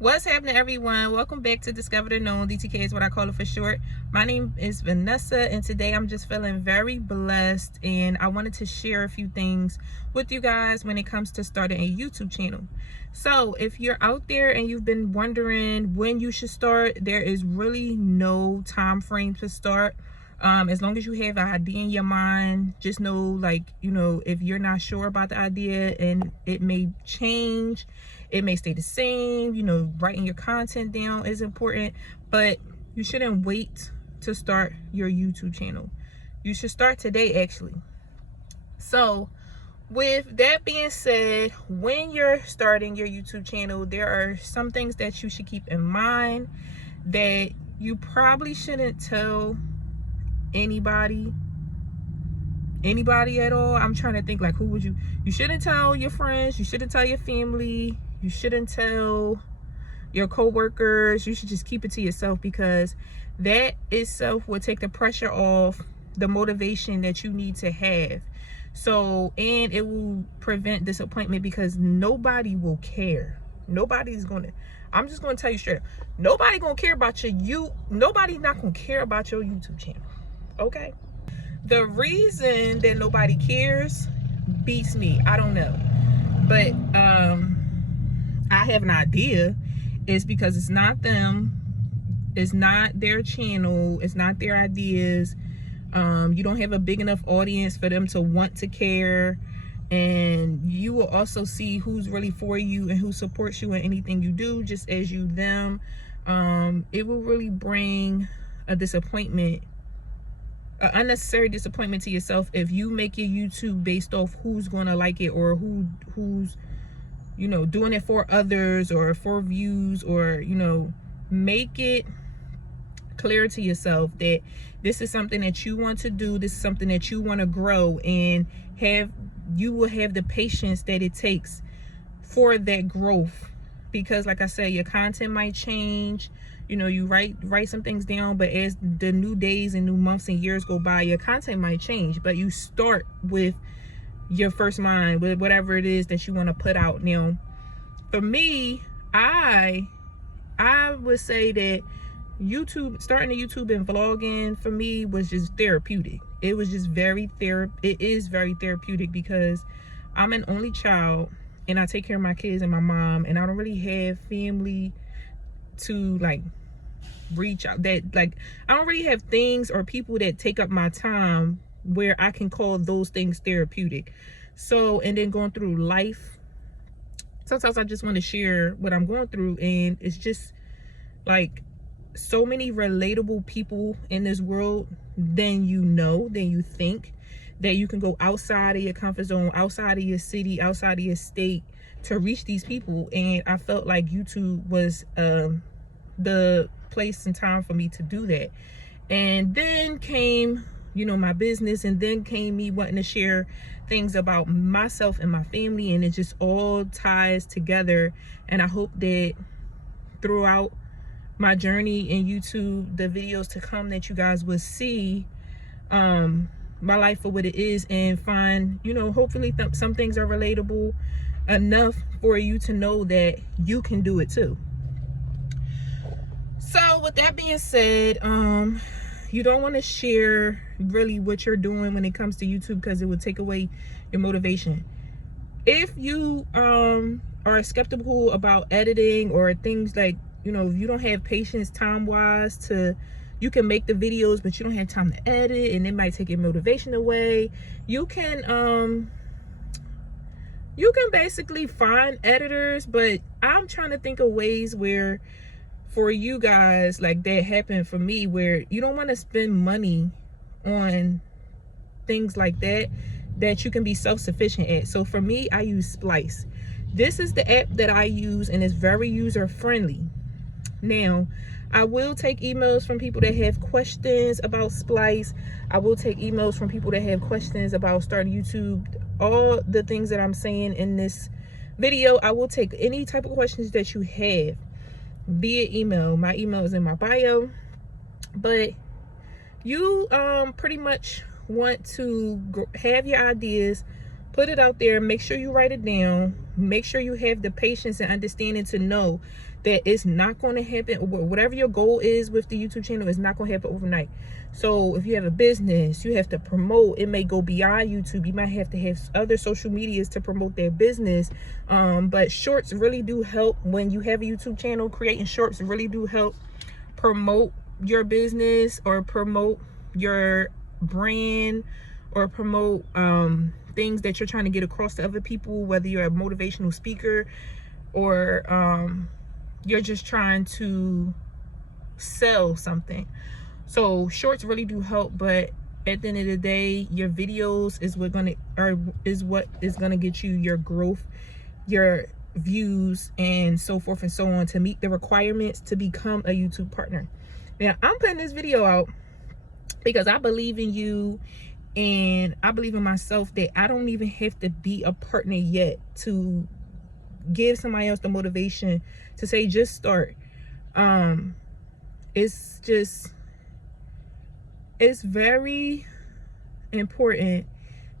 What's happening, everyone? Welcome back to Discover the Known. DTK is what I call it for short. My name is Vanessa, and today I'm just feeling very blessed, and I wanted to share a few things with you guys when it comes to starting a YouTube channel. So if you're out there and you've been wondering when you should start, there is really no time frame to start. As long as you have an idea in your mind, just know, like, if you're not sure about the idea and it may change, it may stay the same, writing your content down is important, but you shouldn't wait to start your YouTube channel. You should start today, actually. So with that being said, when you're starting your YouTube channel, there are some things that you should keep in mind that you probably shouldn't tell anybody at all. I'm trying to think, like, who would you shouldn't tell your friends, you shouldn't tell your family, you shouldn't tell your co-workers. You should just keep it to yourself, because that itself will take the pressure off the motivation that you need to have. So, and it will prevent disappointment, because nobody will care. Nobody's gonna, I'm just gonna tell you straight up, nobody gonna care about nobody's not gonna care about your YouTube channel. Okay, the reason that nobody cares beats me. I don't know, but I have an idea. It's because it's not them, it's not their channel, it's not their ideas. You don't have a big enough audience for them to want to care, and you will also see who's really for you and who supports you in anything you do, just as you them. It will really bring a disappointment, an unnecessary disappointment to yourself, if you make your YouTube based off who's gonna like it, or who's doing it for others or for views, or make it clear to yourself that this is something that you want to do, this is something that you want to grow, and you will have the patience that it takes for that growth. Because like I said, your content might change. You write some things down, but as the new days and new months and years go by, your content might change. But you start with your first mind, with whatever it is that you want to put out. Now, for me, I would say that starting a YouTube and vlogging for me was just therapeutic. It was just it is very therapeutic, because I'm an only child and I take care of my kids and my mom, and I don't really have family to like reach out, that like I don't really have things or people that take up my time where I can call those things therapeutic. So, and then going through life, sometimes I just want to share what I'm going through, and it's just like so many relatable people in this world than you think, that you can go outside of your comfort zone, outside of your city, outside of your state, to reach these people. And I felt like YouTube was the place and time for me to do that. And then came my business, and then came me wanting to share things about myself and my family, and it just all ties together. And I hope that throughout my journey in YouTube, the videos to come, that you guys will see my life for what it is, and find, hopefully some things are relatable enough for you to know that you can do it too. So with that being said, you don't want to share really what you're doing when it comes to YouTube, because it would take away your motivation. If you are skeptical about editing or things like, if you don't have patience time-wise you can make the videos, but you don't have time to edit, and it might take your motivation away. You can basically find editors, but I'm trying to think of ways where, for you guys, like that happened for me, where you don't want to spend money on things like that you can be self-sufficient at. So for me, I use Splice. This is the app that I use, and it's very user-friendly. Now, I will take emails from people that have questions about Splice. I will take emails from people that have questions about starting YouTube. All the things that I'm saying in this video, I will take any type of questions that you have via email. My email is in my bio. But you pretty much want to have your ideas, put it out there, make sure you write it down, make sure you have the patience and understanding to know that it's not going to happen. Whatever your goal is with the YouTube channel is not going to happen overnight. So if you have a business, you have to promote. It may go beyond YouTube. You might have to have other social medias to promote their business. But shorts really do help. When you have a YouTube channel, creating shorts really do help promote your business or promote your brand or promote things that you're trying to get across to other people, whether you're a motivational speaker or you're just trying to sell something. So shorts really do help, but at the end of the day, your videos is what is gonna get you your growth, your views, and so forth and so on, to meet the requirements to become a YouTube partner. Now, I'm putting this video out because I believe in you and I believe in myself that I don't even have to be a partner yet to give somebody else the motivation to say just start. It's very important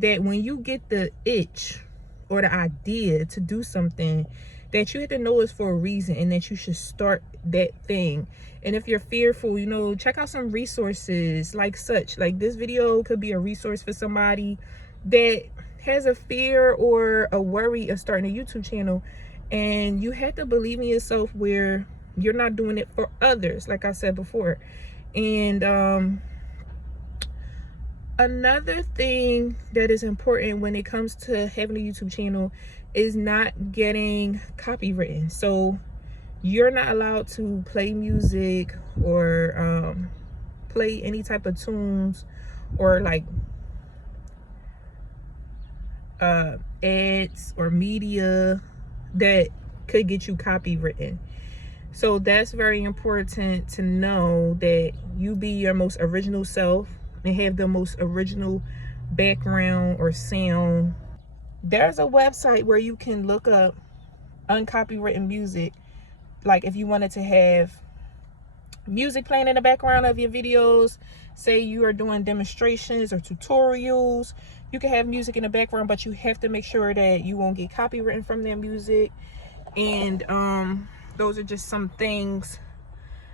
that when you get the itch or the idea to do something, that you have to know it's for a reason and that you should start that thing. And if you're fearful, you know, check out some resources like such. Like this video could be a resource for somebody that has a fear or a worry of starting a YouTube channel. And you have to believe in yourself where you're not doing it for others, like I said before. And another thing that is important when it comes to having a YouTube channel is not getting copywritten. So you're not allowed to play music or play any type of tunes or like ads or media that could get you copywritten. So that's very important to know, that you be your most original self and have the most original background or sound. There's a website where you can look up uncopywritten music. Like if you wanted to have music playing in the background of your videos, say you are doing demonstrations or tutorials, you can have music in the background, but you have to make sure that you won't get copywritten from their music. And those are just some things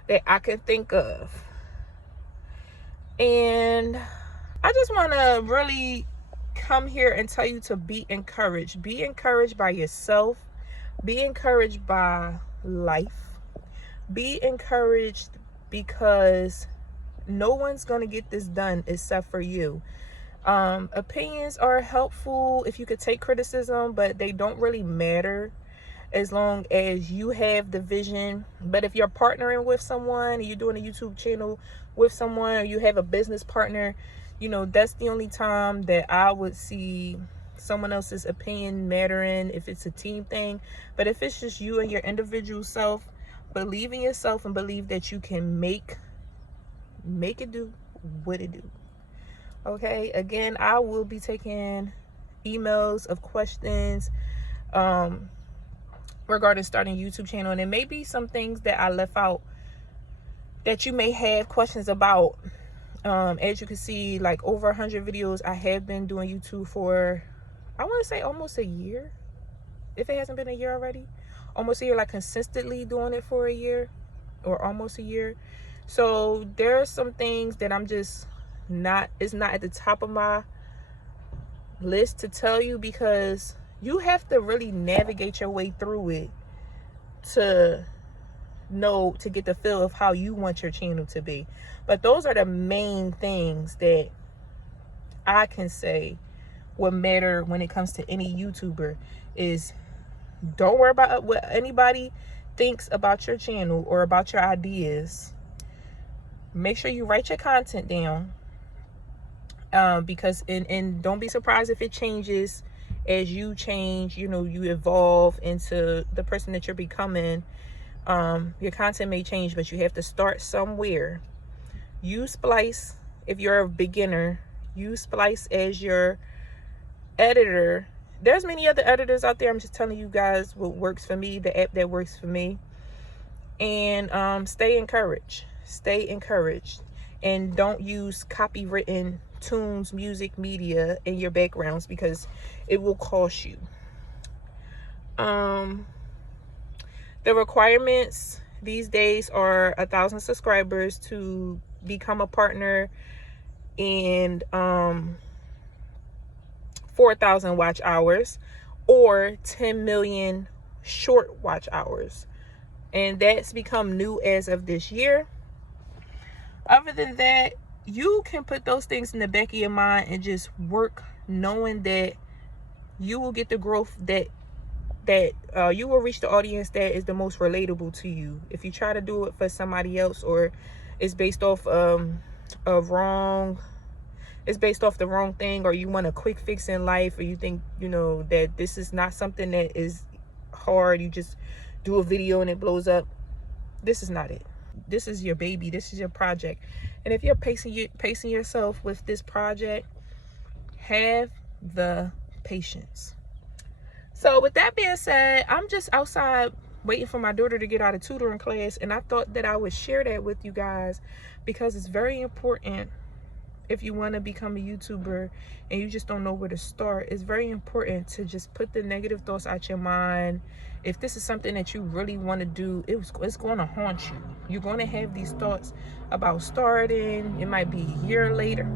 that I can think of. And I just want to really come here and tell you to be encouraged. Be encouraged by yourself. Be encouraged by life. Be encouraged because no one's going to get this done except for you. Opinions are helpful if you could take criticism, but they don't really matter as long as you have the vision. But if you're partnering with someone, you're doing a YouTube channel with someone, or you have a business partner, you know, that's the only time that I would see someone else's opinion mattering, if it's a team thing. But if it's just you and your individual self, believe in yourself and believe that you can make it do what it do. Okay, again, I will be taking emails of questions regarding starting a YouTube channel, and there may be some things that I left out that you may have questions about. As you can see, like over 100 videos. I have been doing YouTube for, I want to say almost a year, if it hasn't been a year already. Almost a year, like consistently doing it for a year or almost a year. So there are some things that I'm just it's not at the top of my list to tell you, because you have to really navigate your way through it to get the feel of how you want your channel to be. But those are the main things that I can say would matter when it comes to any YouTuber. Is don't worry about what anybody thinks about your channel or about your ideas. Make sure you write your content down, because and don't be surprised if it changes as you change, you know, you evolve into the person that you're becoming. Your content may change, but you have to start somewhere. Use Splice if you're a beginner. Use Splice as your editor. There's many other editors out there. I'm just telling you guys what works for me, the app that works for me. And stay encouraged. Stay encouraged. And don't use copywritten tunes, music, media in your backgrounds, because it will cost you. The requirements these days are 1,000 subscribers to become a partner, and 4,000 watch hours, or 10 million short watch hours. And that's become new as of this year. Other than that, you can put those things in the back of your mind and just work knowing that you will get the growth that you will reach the audience that is the most relatable to you. If you try to do it for somebody else, or it's based off it's based off the wrong thing, or you want a quick fix in life, or you think, you know, that this is not something that is hard, you just do a video and it blows up, this is not it. This is your baby. This is your project. And if you're pacing yourself with this project, have the patience. So with that being said, I'm just outside waiting for my daughter to get out of tutoring class, and I thought that I would share that with you guys because it's very important. If you want to become a YouTuber and you just don't know where to start, it's very important to just put the negative thoughts out your mind. If this is something that you really want to do, it's going to haunt you. You're going to have these thoughts about starting. It might be a year later.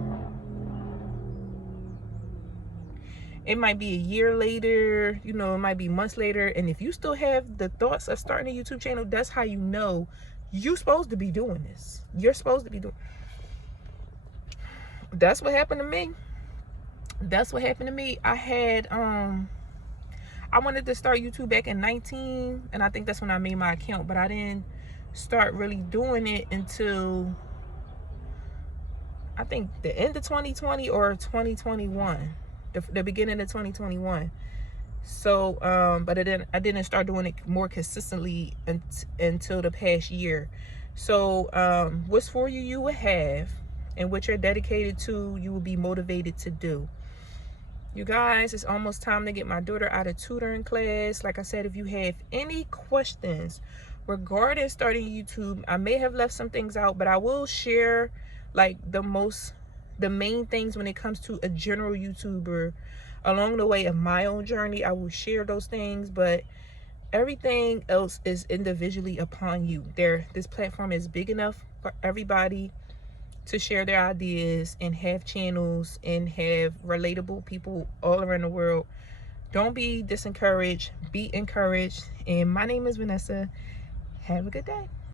It might be a year later, you know, it might be months later. And if you still have the thoughts of starting a YouTube channel, that's how you know you're supposed to be doing this. You're supposed to be doing. That's what happened to me. That's what happened to me. I had I wanted to start YouTube back in 19, and I think that's when I made my account, but I didn't start really doing it until I think the end of 2020 or 2021, the beginning of 2021. So but I didn't start doing it more consistently until the past year. So what's for you, you will have, and what you're dedicated to, you will be motivated to do. You guys, it's almost time to get my daughter out of tutoring class. Like I said, if you have any questions regarding starting YouTube, I may have left some things out, but I will share like the main things when it comes to a general YouTuber along the way of my own journey. I will share those things, but everything else is individually upon you. This platform is big enough for everybody to share their ideas and have channels and have relatable people all around the world. Don't be disencouraged, be encouraged. And my name is Vanessa. Have a good day.